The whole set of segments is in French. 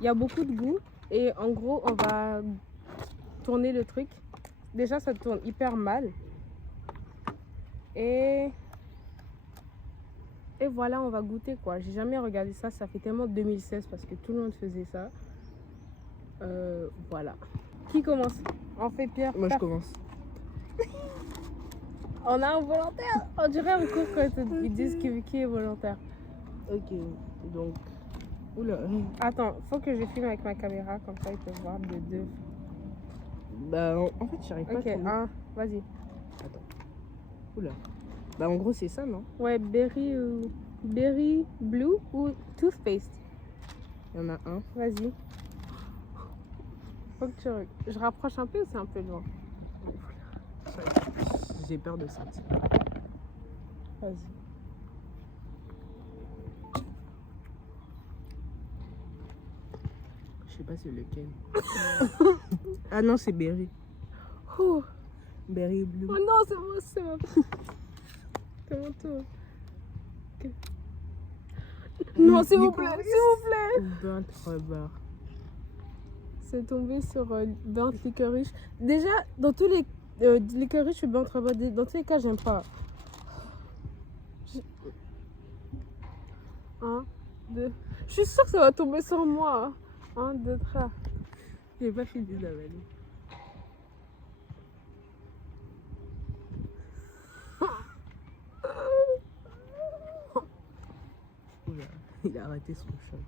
Il y a beaucoup de goût. Et en gros, on va tourner le truc. Déjà, ça tourne hyper mal. Et voilà, on va goûter quoi. J'ai jamais regardé ça. Ça fait tellement 2016 parce que tout le monde faisait ça. Voilà. Qui commence? On fait Pierre. Moi, je commence. On a un volontaire. On dirait un cours quand ils disent qui est volontaire. Ok, donc... Oula. Attends, faut que je filme avec ma caméra, comme ça ils peuvent voir de deux. Bah, en fait, j'arrive pas Ok, à trouver. vas-y. Attends. Oula. Bah, en gros, c'est ça, non? Ouais, berry blue ou toothpaste. Il y en a un. Vas-y. Faut que je rapproche un peu ou c'est un peu loin? J'ai peur de sentir. Vas-y. Je sais pas c'est lequel. Ah non, c'est Berry. Ouh. Berry bleu. Oh non, c'est moi, c'est mon tour. Ok. Non, s'il vous plaît, s'il vous plaît. Burnt rubber. C'est tombé sur burnt licorice. Déjà, dans tous les licorice et burnt rubber, dans tous les cas, j'aime pas. 1, 2. Je suis sûre que ça va tomber sur moi. 1, 2, 3. J'ai pas fini d'avaler. Oula, il a arrêté son shot.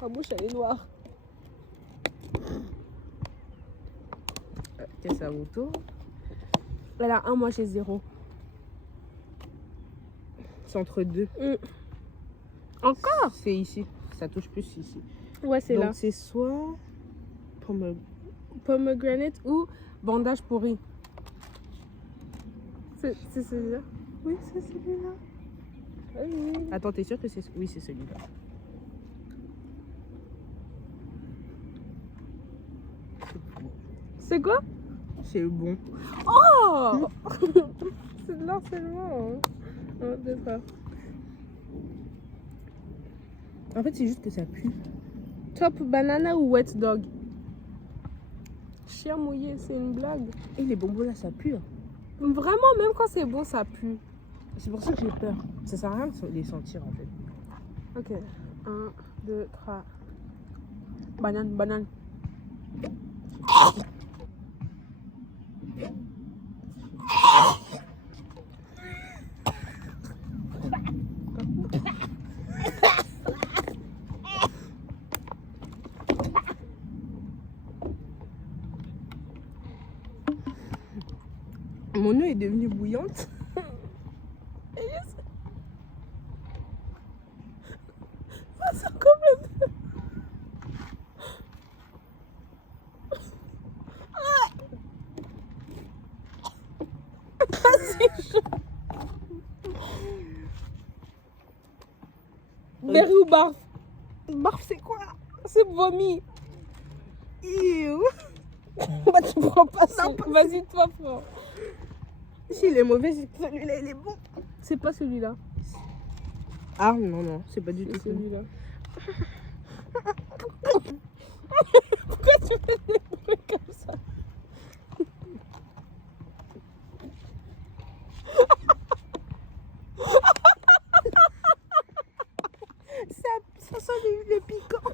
Ma bouche, elle est noire. Qu'est-ce que ça vous tourne? Elle a 1, moi j'ai 0. C'est entre deux. Encore? C'est ici. Ça touche plus ici. Ouais, c'est Donc là. c'est soit Pomegranate ou bandage pourri. C'est celui-là? Oui, c'est celui-là. Oui. Attends, t'es sûr que c'est... Oui, c'est celui-là. C'est quoi? C'est bon. Oh. C'est de l'harcèlement. 1, 2, 3. En fait, c'est juste que ça pue. Top banana ou wet dog? Chien mouillé, c'est une blague. Et les bonbons là, ça pue. Hein. Vraiment, même quand c'est bon, ça pue. C'est pour ça que j'ai peur. Ça sert à rien de les sentir en fait. Ok. 1, 2, 3. Banane. Mon eau est devenue bouillante. Ça complètement. Berry ou barf? Barf, c'est quoi? C'est vomi. Ew. Bah tu prends pas ça. Vas-y, toi, prends. Si, il est mauvais, celui-là, il est bon. C'est pas celui-là. Ah non, non, c'est pas du C'est tout celui-là. celui-là. Pourquoi tu fais des trucs comme ça? Ça sent le piquant.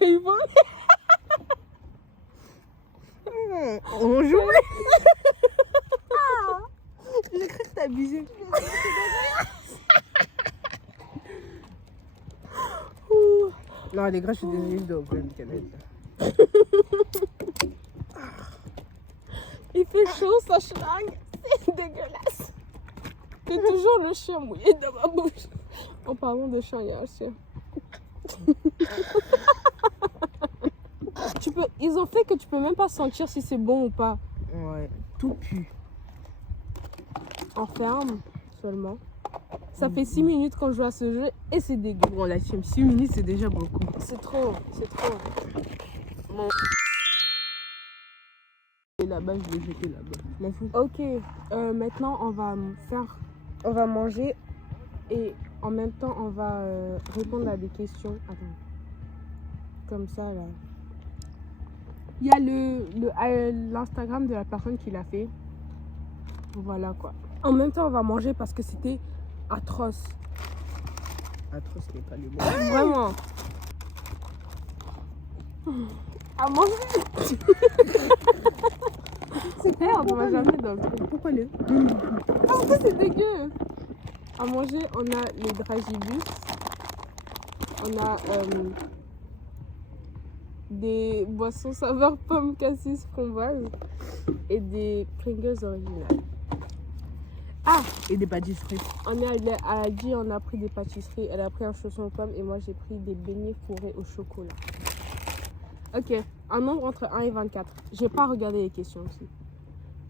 Il va. On jouait. J'ai cru que t'abusais. Non, les gars, je suis désolée, je dois ouvrir une canette. Il fait chaud, ça schlingue. C'est dégueulasse. C'est toujours le chien mouillé dans ma bouche. En parlant de chien, il y a un chien. Ils ont fait que tu peux même pas sentir si c'est bon ou pas. Ouais, tout pue. On ferme seulement. Ça fait 6 minutes qu'on joue à ce jeu et c'est dégueu. Bon, la team, 6 minutes, c'est déjà beaucoup. C'est trop, c'est trop. Bon. Et là. là-bas, je vais jeter là-bas. Je m'en fous. Ok, maintenant on va on va manger et en même temps on va répondre à des questions. Attends, comme ça là. Il y a l'Instagram de la personne qui l'a fait. Voilà quoi. En même temps on va manger parce que c'était atroce. Atroce n'est pas le mot. Vraiment. À manger. C'est clair, on va jamais dans le truc. Pourquoi le Parce que c'est dégueu. À manger, on a les dragibus. On a des boissons saveur pomme, cassis, framboise et des Pringles originales. Ah, Et des pâtisseries. on est allé à Adi, on a pris des pâtisseries. Elle a pris un chausson aux pommes et moi j'ai pris des beignets fourrés au chocolat. Ok, un nombre entre 1 et 24. J'ai pas regardé les questions aussi.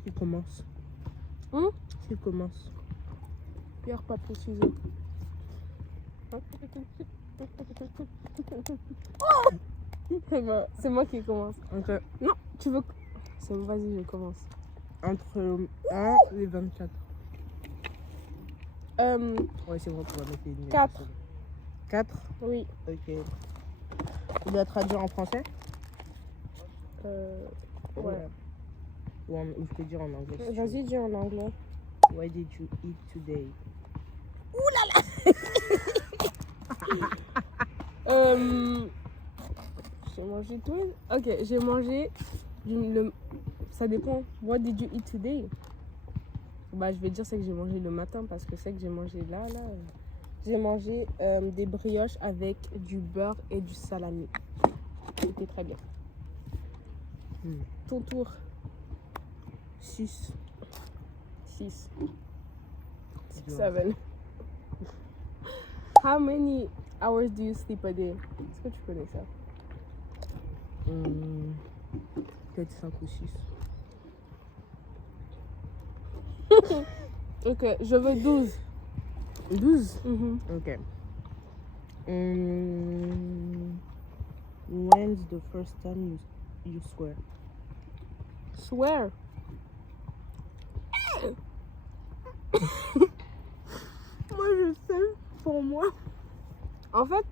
Qui commence Hum? Qui commence Pierre, papier, ciseaux. C'est moi qui commence. Entre, Non, tu veux. Vas-y, je commence. entre 1 et 24. Ouais, c'est bon, tu vas mettre les 4. 4. Oui. Ok. Tu dois traduire en français Ouais. Ou je peux dire en anglais. si tu Vas-y, dis en anglais. veux. Why did you eat today? J'ai mangé tout. Ok, j'ai mangé. Ça dépend. What did you eat today? Bah, je vais dire c'est que j'ai mangé le matin parce que c'est que j'ai mangé là. J'ai mangé des brioches avec du beurre et du salami. C'était très bien. Ton tour. 6. 6. Dur. 7. How many hours do you sleep a day? Est-ce que tu connais ça? Peut-être 5 ou 6. Ok, je veux 12. 12? Mhm. Ok. When's the first time you swear? Swear. Moi, je sais, pour moi. En fait,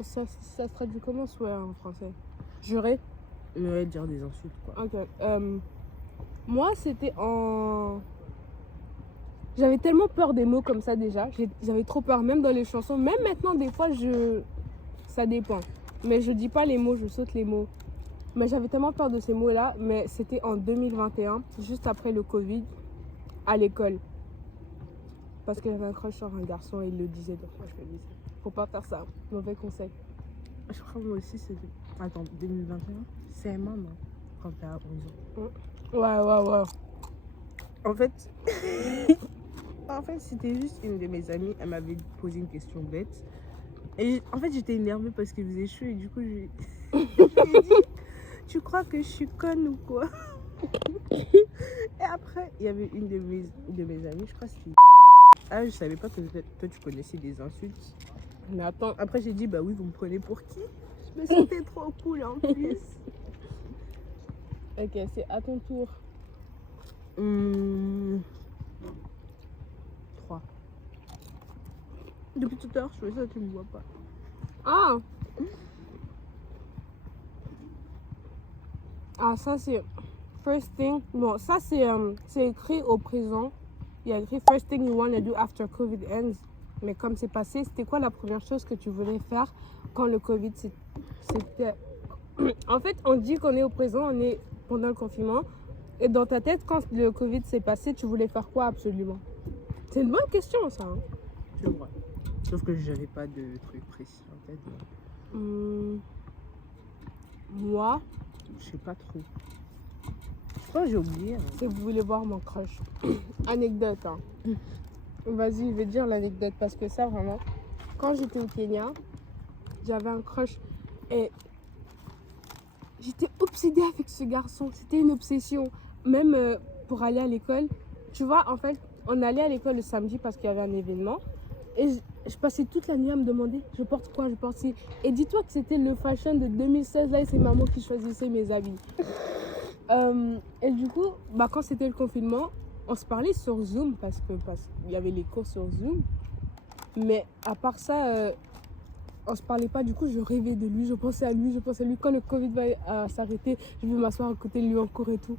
ça se traduit comment swear en français? Jurer? Ouais, dire des insultes, quoi. Ok. Moi, c'était en... J'avais tellement peur des mots comme ça déjà. J'avais trop peur, même dans les chansons. Même maintenant, des fois, ça dépend. Mais je dis pas les mots, je saute les mots. Mais j'avais tellement peur de ces mots-là. Mais c'était en 2021, juste après le Covid, à l'école. Parce que j'avais un crush sur un garçon et il le disait. Donc moi, je le disais. Faut pas faire ça. Mauvais conseil. Je crois que moi aussi, c'était... Attends, 2021? C'est maman, non? Quand t'as 11 ans. Ouais. En fait, c'était juste une de mes amies. Elle m'avait posé une question bête. Et en fait, j'étais énervée parce qu'il faisait chaud. Et du coup, je lui ai dit, tu crois que je suis conne ou quoi? Et après, il y avait une de mes amies, je crois que c'était... Ah, je savais pas que toi, tu connaissais des insultes. Mais attends. Après, j'ai dit, bah oui, vous me prenez pour qui? Je me sentais trop cool en plus. Ok, c'est à ton tour. 3. Depuis tout à l'heure, je fais ça, tu me vois pas. Ah! Ah, ça c'est first thing. Bon, ça c'est écrit au présent. Il y a écrit first thing you want to do after COVID ends. Mais comme c'est passé, c'était quoi la première chose que tu voulais faire quand le Covid c'était... En fait, on dit qu'on est au présent, on est pendant le confinement. Et dans ta tête, quand le Covid s'est passé, tu voulais faire quoi absolument? C'est une bonne question, ça. Hein? C'est vrai. Sauf que j'avais pas de truc précis en tête. Moi, Je sais pas trop. Je crois que j'ai oublié. Hein. c'est que vous voulez voir mon crush. Anecdote. Hein. Vas-y, je vais dire l'anecdote parce que ça, vraiment, quand j'étais au Kenya, j'avais un crush et j'étais obsédée avec ce garçon. C'était une obsession. Même pour aller à l'école. Tu vois, en fait, on allait à l'école le samedi parce qu'il y avait un événement. Et je passais toute la nuit à me demander, je porte quoi, je porte ci. Et dis-toi que c'était le fashion de 2016, là, et c'est maman qui choisissait mes habits. Et du coup, bah, quand c'était le confinement, on se parlait sur Zoom parce qu'il y avait les cours sur Zoom. Mais à part ça, on se parlait pas. Du coup, je rêvais de lui, je pensais à lui, je pensais à lui. Quand le Covid va s'arrêter, je vais m'asseoir à côté de lui en cours et tout.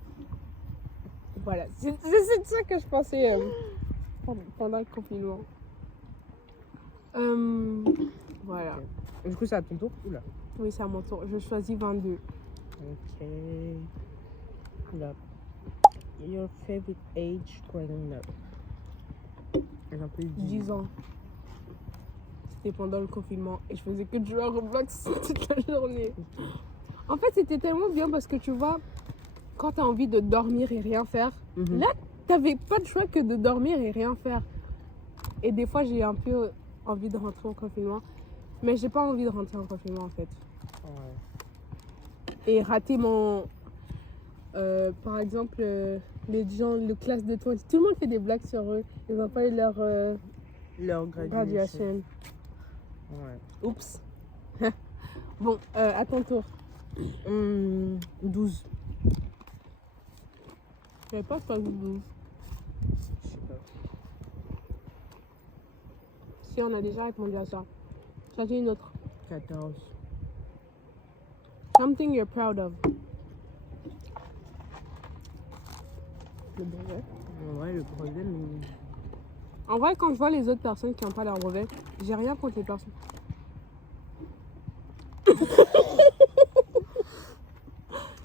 Voilà, c'est de ça que je pensais pendant le confinement. Voilà. Du coup, c'est à ton tour. Oula. Oui, c'est à mon tour. Je choisis 22. Ok. Oula. Your favorite age growing up? Un peu 10 ans. C'était pendant le confinement et je faisais que de jouer à Roblox toute la journée. En fait, c'était tellement bien parce que tu vois, quand tu as envie de dormir et rien faire, là, t'avais pas de choix que de dormir et rien faire. Et des fois, j'ai un peu envie de rentrer en confinement, mais j'ai pas envie de rentrer en confinement en fait. Ouais. Et rater mon. Par exemple, les gens, le classe de toi, tout le monde fait des blagues sur eux. Ils n'ont pas eu Leur graduation. Ouais. Oups. Bon, à ton tour. 12. Je n'avais pas choisi 12. Je sais pas. Si on a déjà répondu à ça. Choisis une autre. 14. Something you're proud of. Le brevet. Ouais, le problème. En vrai, quand je vois les autres personnes qui n'ont pas leur brevet, j'ai rien contre les personnes.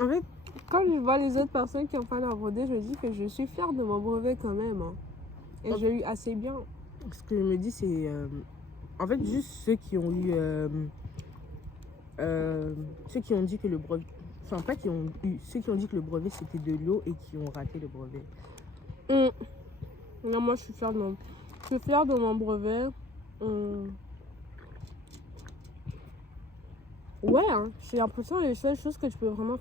En fait, quand je vois les autres personnes qui n'ont pas leur brevet, je me dis que je suis fière de mon brevet quand même. Hein. Et j'ai eu assez bien. Ce que je me dis, c'est. En fait, juste ceux qui ont eu. Ceux qui ont dit que le brevet. Enfin, pas qui ont eu. Ceux qui ont dit que le brevet c'était de l'eau et qui ont raté le brevet. Non, moi je suis fière de mon brevet. Ouais, hein, j'ai l'impression que les seules choses que tu peux vraiment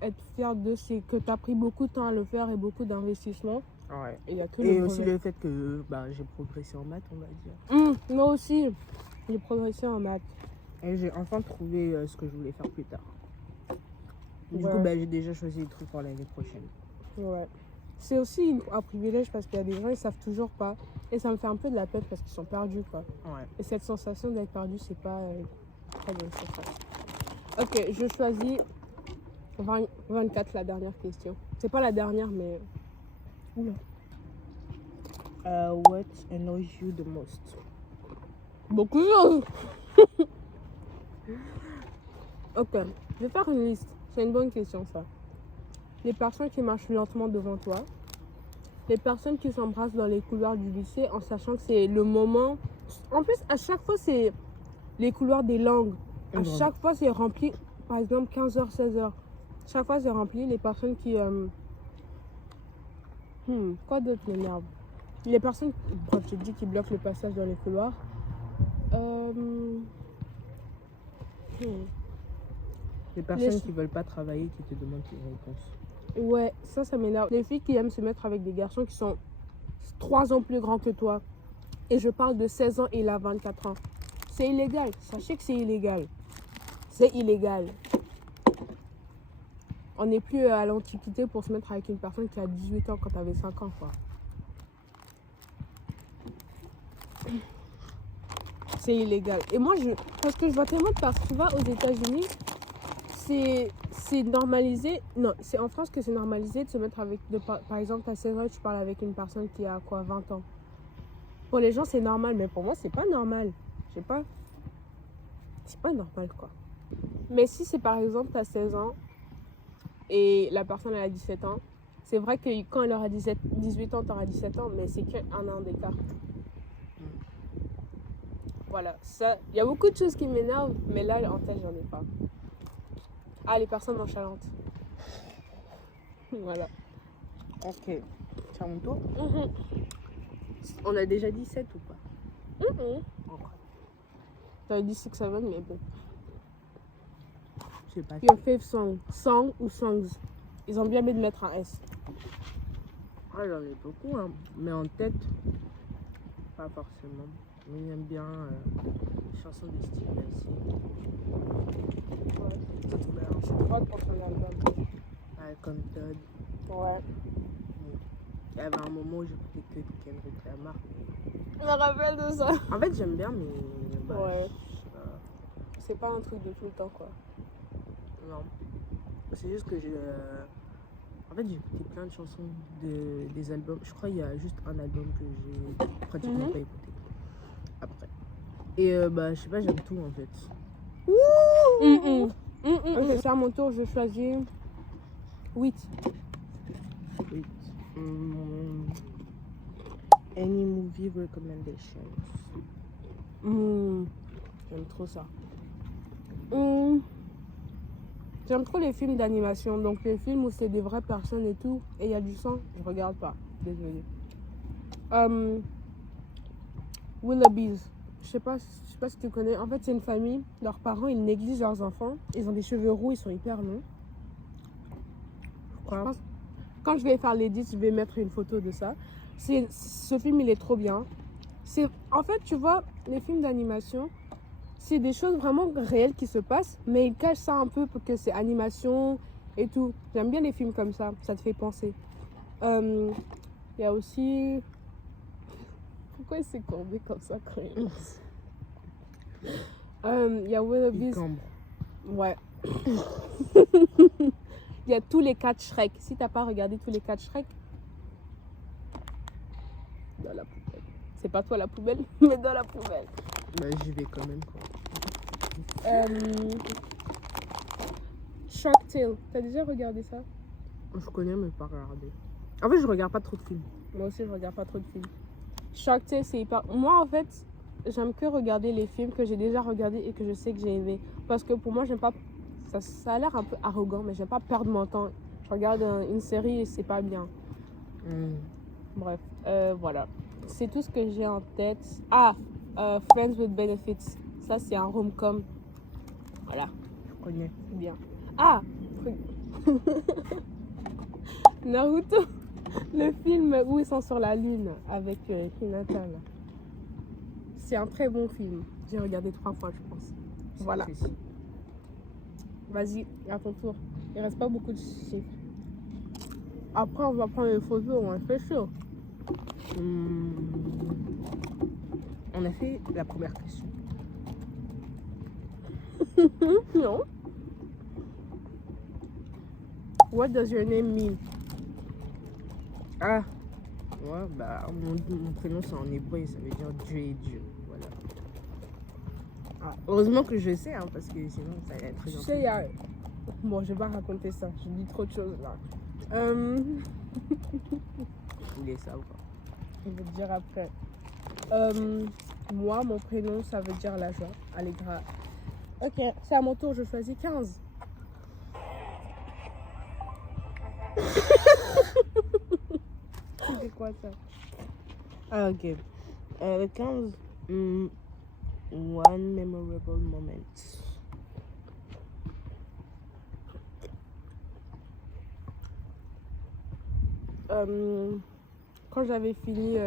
être fière de, c'est que tu as pris beaucoup de temps à le faire et beaucoup d'investissement. Ouais. Et, y a que Et le aussi brevet. le fait que j'ai progressé en maths, on va dire. Moi aussi, j'ai progressé en maths. Et j'ai enfin trouvé ce que je voulais faire plus tard. Du Ouais. coup, j'ai déjà choisi les trucs pour l'année prochaine. Ouais. C'est aussi un privilège parce qu'il y a des gens ils savent toujours pas. Et ça me fait un peu de la peine parce qu'ils sont perdus, quoi. Ouais. Et cette sensation d'être perdu, c'est pas très bonne sensation. Ok, je choisis 24, la dernière question. C'est pas la dernière, mais. Oula. What annoys you the most? Beaucoup de choses. Ok, je vais faire une liste. C'est une bonne question, ça. Les personnes qui marchent lentement devant toi. Les personnes qui s'embrassent dans les couloirs du lycée en sachant que c'est le moment. En plus, à chaque fois, c'est les couloirs des langues. À chaque fois, c'est rempli. Par exemple, 15h, 16h. Chaque fois, c'est rempli. Les personnes qui. Quoi d'autre m'énerve? Les personnes. Bref, je dis qui bloquent le passage dans les couloirs. Les personnes qui veulent pas travailler, qui te demandent tes réponses. Ouais, ça m'énerve. Les filles qui aiment se mettre avec des garçons qui sont 3 ans plus grands que toi. Et je parle de 16 ans et il a 24 ans. C'est illégal. Sachez que c'est illégal. C'est illégal. On n'est plus à l'Antiquité pour se mettre avec une personne qui a 18 ans quand tu avais 5 ans, quoi. C'est illégal. Et moi, parce que je vois tellement de personnes, tu vois, aux États-Unis, c'est normalisé. Non, c'est en France que c'est normalisé de se mettre avec. Par exemple, à 16 ans, tu parles avec une personne qui a quoi, 20 ans. Pour les gens, c'est normal, mais pour moi, c'est pas normal. Je sais pas. C'est pas normal, quoi. Mais si c'est par exemple, tu as 16 ans et la personne elle a 17 ans, c'est vrai que quand elle aura 18 ans, tu auras 17 ans, mais c'est qu'un an d'écart. Voilà, ça, il y a beaucoup de choses qui m'énervent, mais là, en tête, j'en ai pas. Ah, les personnes nonchalantes. Voilà. Ok. C'est à mon tour? On a déjà dit 7 ou pas? Okay. J'avais dit 6, 7, mais bon. Je sais pas. Your favorite song. Song ou songs. Ils ont bien mis de mettre un S. Ah, j'en ai beaucoup, hein. Mais en tête, pas forcément. Mais j'aime bien les chansons de style aussi. Ouais. C'est trop bien. Je crois pour ton album. Comme Todd. Ouais. Il y avait un moment où j'écoutais que Kendrick Lamar. Je me rappelle de ça. En fait, j'aime bien, mais Ouais. je sais pas. C'est pas un truc de tout le temps, quoi. Non. C'est juste que en fait, j'ai écouté plein de chansons des albums. Je crois qu'il y a juste un album que j'ai pratiquement pas écouté. Après. Et je sais pas, j'aime tout en fait. Ok, c'est à mon tour, je choisis 8. Oui. Any movie recommendations? J'aime trop ça. J'aime trop les films d'animation, donc les films où c'est des vraies personnes et tout, et il y a du sang, je regarde pas. Désolée. Willoughby's. Je sais pas si tu connais. En fait, c'est une famille. Leurs parents, ils négligent leurs enfants. Ils ont des cheveux roux, ils sont hyper longs. Je pense, quand je vais faire l'édit, je vais mettre une photo de ça. Ce film, il est trop bien. En fait, tu vois, les films d'animation, c'est des choses vraiment réelles qui se passent, mais ils cachent ça un peu pour que c'est animation et tout. J'aime bien les films comme ça te fait penser. Il y a aussi... Pourquoi il s'est courbé comme ça quand il y a Willoughby's. Ouais. Il y a tous les 4 Shrek. Si t'as pas regardé tous les 4 Shrek, dans la poubelle. C'est pas toi la poubelle, mais dans la poubelle. J'y vais quand même quoi. Shark Tale. T'as déjà regardé ça? Je connais mais pas regardé. En fait, je regarde pas trop de films. Moi aussi, je regarde pas trop de films. Shark Tale, c'est hyper... Moi, en fait, j'aime que regarder les films que j'ai déjà regardés et que je sais que j'ai aimé. Parce que pour moi, j'aime pas... Ça a l'air un peu arrogant, mais j'aime pas perdre mon temps. Je regarde une série et c'est pas bien. Bref, voilà. C'est tout ce que j'ai en tête. Friends with Benefits. Ça, c'est un rom-com. Voilà. Je connais. Bien. Naruto. Le film où ils sont sur la lune avec Hinata. Là. C'est un très bon film. J'ai regardé 3 fois, je pense. Voilà. Vas-y, à ton tour. Il reste pas beaucoup de chiffres. Après, on va prendre les photos, on réfléchir. On a fait la première question. Non. What does your name mean? Ouais, mon prénom c'est en hébreu et ça veut dire Dieu et Dieu. Voilà. Heureusement que je sais, parce que sinon ça allait être très Tu sais, il y a... Bon, je vais pas raconter ça. Je dis trop de choses là. Je voulais savoir. Je vais te dire après. Moi, mon prénom, ça veut dire la joie. Allegra. Ok, c'est à mon tour, je choisis 15. C'était quoi ça? Ok. 15. One memorable moment. Quand j'avais fini...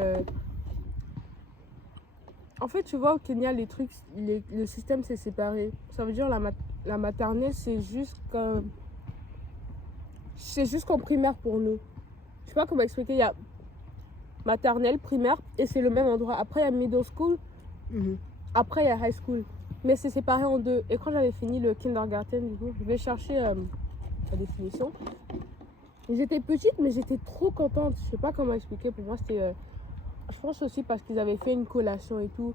En fait, tu vois, au Kenya, les trucs, le système s'est séparé. Ça veut dire la maternelle, c'est juste comme... C'est juste qu'en primaire pour nous. Je sais pas comment expliquer. Il y a maternelle, primaire, et c'est le même endroit. Après, il y a middle school. Après, il y a high school. Mais c'est séparé en 2. Et quand j'avais fini le kindergarten, du coup, je vais chercher la définition. J'étais petite, mais j'étais trop contente. Je sais pas comment expliquer. Pour moi, c'était... je pense aussi parce qu'ils avaient fait une collation et tout.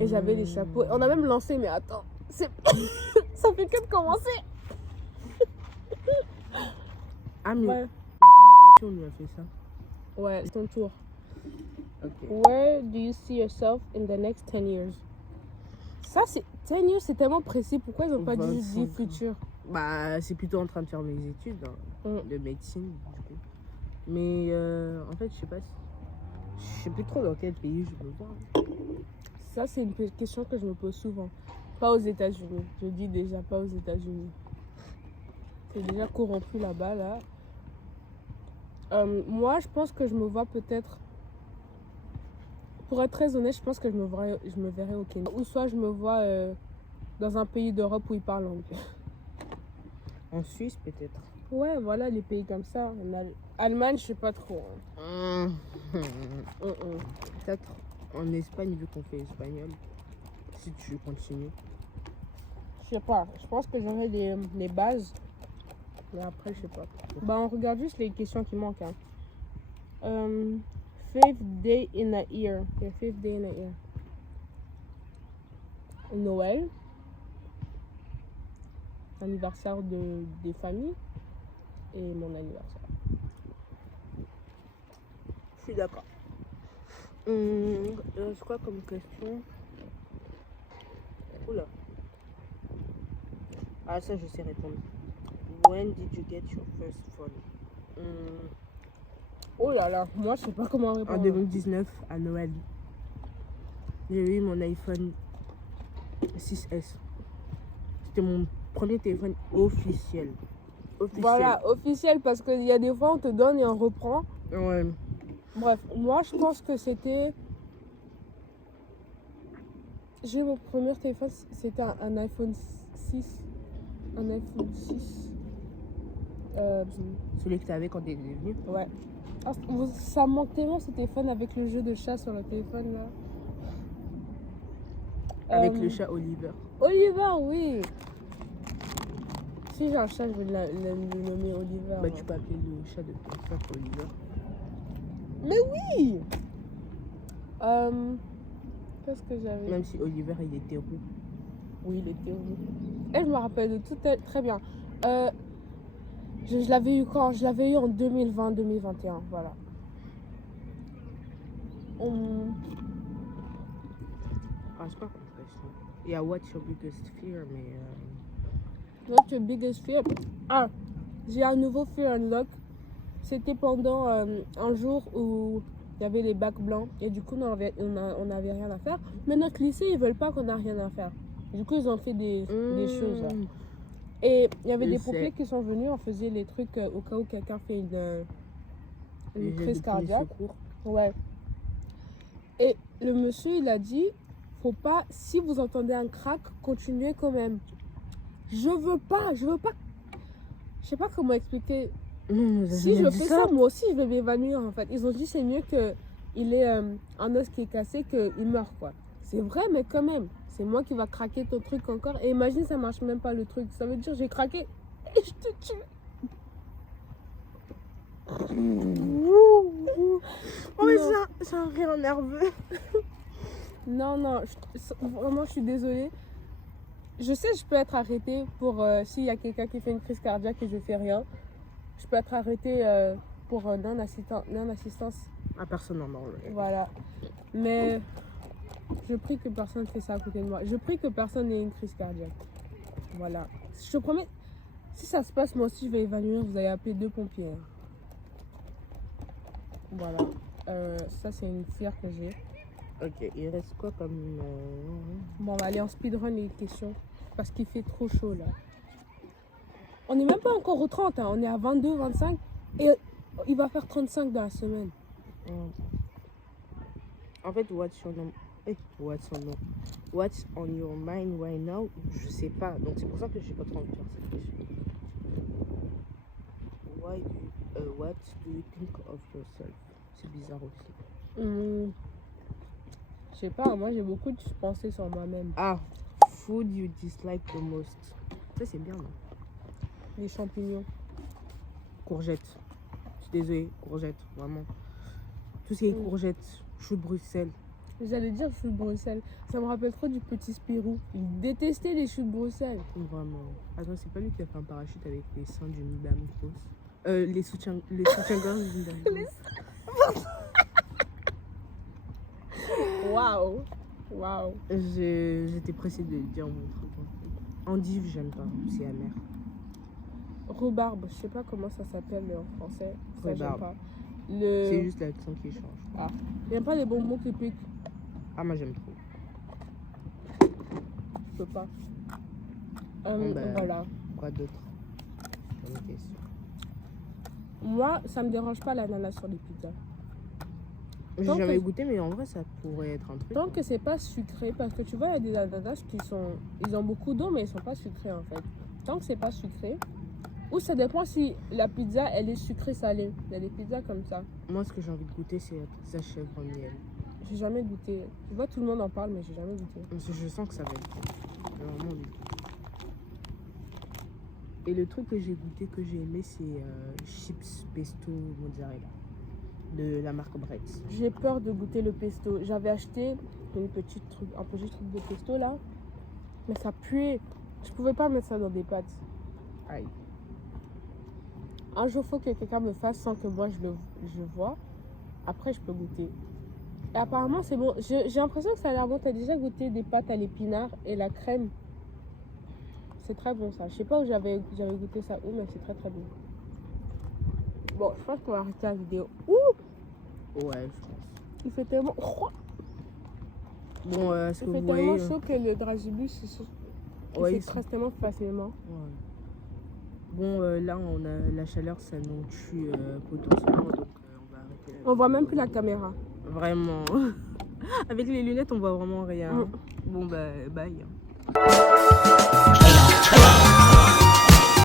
Et j'avais des chapeaux. On a même lancé, mais attends. Ça fait que de commencer. Mais Ouais. on lui a fait ça. Ouais, c'est ton tour. Ok. Where do you see yourself in the next 10 years? Ça, c'est... 10 years, c'est tellement précis. Pourquoi ils n'ont pas dit 25 ans. futur? C'est plutôt en train de faire mes études de médecine, du coup. Mais en fait, je sais plus trop dans quel pays je veux voir. Ça, c'est une question que je me pose souvent. Pas aux États-Unis. Je dis déjà pas aux États-Unis. C'est déjà corrompu là-bas, là. Moi, je pense que je me vois peut-être Pour être très honnête, je pense que je me verrais au Kenya. Ou soit je me vois dans un pays d'Europe où ils parlent anglais. En Suisse, peut-être. Ouais, voilà, les pays comme ça. Allemagne, je sais pas trop. Hein. Peut-être en Espagne, vu qu'on fait espagnol. Si tu continues. Je sais pas. Je pense que j'aurais les bases. Mais après, je sais pas. Bah, on regarde juste les questions qui manquent. Hein. Fifth day in a year. Okay, fifth day in a year. Noël. Anniversaire des familles. Et mon anniversaire. Je suis d'accord. C'est quoi comme question? Oula. Ah, ça, je sais répondre. When did you get your first phone? Oh là là, moi je sais pas comment En répondre. 2019, à Noël. J'ai eu mon iPhone 6S. C'était mon premier téléphone officiel. Voilà, officiel, parce qu'il y a des fois on te donne et on reprend. Ouais. Bref, moi je pense que c'était. J'ai eu mon premier téléphone, c'était un iPhone 6. Un iPhone 6. Celui que tu avais quand tu es venu. Ouais. Ah, ça me manque tellement ce téléphone avec le jeu de chat sur le téléphone là. Avec le chat Oliver. Oliver, oui. Si j'ai un chat, je vais le nommer Oliver. Bah, tu peux appeler le chat de ton frère Oliver. Mais oui. Qu'est-ce que j'avais? Même si Oliver il était roux. Oui, il était roux. Et je me rappelle de tout très bien. Je l'avais eu quand? Je l'avais eu en 2020-2021, voilà. Ah, c'est pas comme question. Il y a What's your biggest fear, mais. What's your biggest fear? Ah, j'ai un nouveau fear unlock. C'était pendant un jour où il y avait les bacs blancs et du coup on avait rien à faire. Mais notre lycée ils veulent pas qu'on a rien à faire. Du coup ils ont fait des choses là. Et il y avait des pompiers qui sont venus, on faisait les trucs au cas où quelqu'un fait une crise cardiaque. Ouais. Et le monsieur il a dit, faut pas, si vous entendez un crack, continuez quand même. Je veux pas. Je sais pas comment expliquer. Si je fais ça, moi aussi je vais m'évanouir en fait. Ils ont dit c'est mieux qu'il ait un os qui est cassé qu'il meure quoi. C'est vrai mais quand même, c'est moi qui va craquer ton truc encore. Et imagine ça marche même pas le truc. Ça veut dire j'ai craqué et je te tue. Oh mais c'est un rire nerveux. Non, vraiment je suis désolée. Je sais je peux être arrêtée pour s'il y a quelqu'un qui fait une crise cardiaque et je fais rien. Je peux être arrêtée pour non-assistance à personne normal. Voilà. Mais je prie que personne ne fait ça à côté de moi. Je prie que personne n'ait une crise cardiaque. Voilà. Je te promets, si ça se passe, moi aussi je vais évanouir. Vous allez appeler 2 pompiers. Voilà. Ça, c'est une fear que j'ai. Ok, il reste quoi comme. Bon, on va aller en speedrun les questions. Parce qu'il fait trop chaud là. On n'est même pas encore au 30, hein. On est à 22, 25. Et il va faire 35 dans la semaine. En fait, what's on your mind right now? Je sais pas. Donc c'est pour ça que j'ai pas trop envie de faire cette question. What do you think of yourself? C'est bizarre aussi. Je sais pas, moi j'ai beaucoup de pensées sur moi-même. Ah, food you dislike the most. Ça c'est bien, non? Les champignons. Courgettes. Je suis désolée, courgettes, vraiment. Tout ce qui est courgettes, choux de Bruxelles. J'allais dire choux de Bruxelles. Ça me rappelle trop du petit Spirou. Il détestait les choux de Bruxelles. Vraiment. Attends, c'est pas lui qui a fait un parachute avec les seins d'une dame grosse. Les soutiens-gorge d'une dame grosse. Waouh. J'étais pressée de dire mon truc. Endive, j'aime pas. C'est amer. Rhubarbe, je sais pas comment ça s'appelle en français. Ça, j'aime pas. C'est juste l'accent qui change. Ah. J'aime pas les bonbons qui piquent. Ah, moi j'aime trop. Je peux pas. Voilà. Quoi d'autre? Bonne question. Moi, ça me dérange pas l'ananas sur les pizzas. J'ai Tant jamais que- goûté, mais en vrai, ça pourrait être un truc. Tant que c'est pas sucré, parce que tu vois, il y a des ananas ils ont beaucoup d'eau, mais ils sont pas sucrés en fait. Tant que c'est pas sucré, ou ça dépend si la pizza elle est sucrée salée. Il y a des pizzas comme ça. Moi, ce que j'ai envie de goûter, c'est la pizza chèvre miel. J'ai jamais goûté. Je vois tout le monde en parle, mais j'ai jamais goûté. Parce que je sens que ça va être bon. J'ai vraiment envie de goûter. Et le truc que j'ai goûté, que j'ai aimé, c'est chips pesto mozzarella de la marque Bretz. J'ai peur de goûter le pesto. J'avais acheté un petit truc de pesto là, mais ça puait. Je pouvais pas mettre ça dans des pâtes. Aïe. Un jour, faut que quelqu'un me fasse sans que moi je vois. Après, je peux goûter. Et apparemment, c'est bon. J'ai l'impression que ça a l'air bon. T'as déjà goûté des pâtes à l'épinard et la crème? C'est très bon ça. Je sais pas où j'avais goûté ça où, mais c'est très très bon. Bon, je pense qu'on va arrêter la vidéo. Ouh, Ouais, je pense. il fait tellement froid. Bon, est-ce Il que fait vous tellement voyez chaud que le dragibus Ouais, il ils s'écrase tellement facilement. Ouais. Bon, là, on a la chaleur, ça nous tue potentiellement, donc on va arrêter la On voit même vidéo. plus la caméra. Vraiment. Avec les lunettes, on voit vraiment rien. Mm. Bon, bah, bye.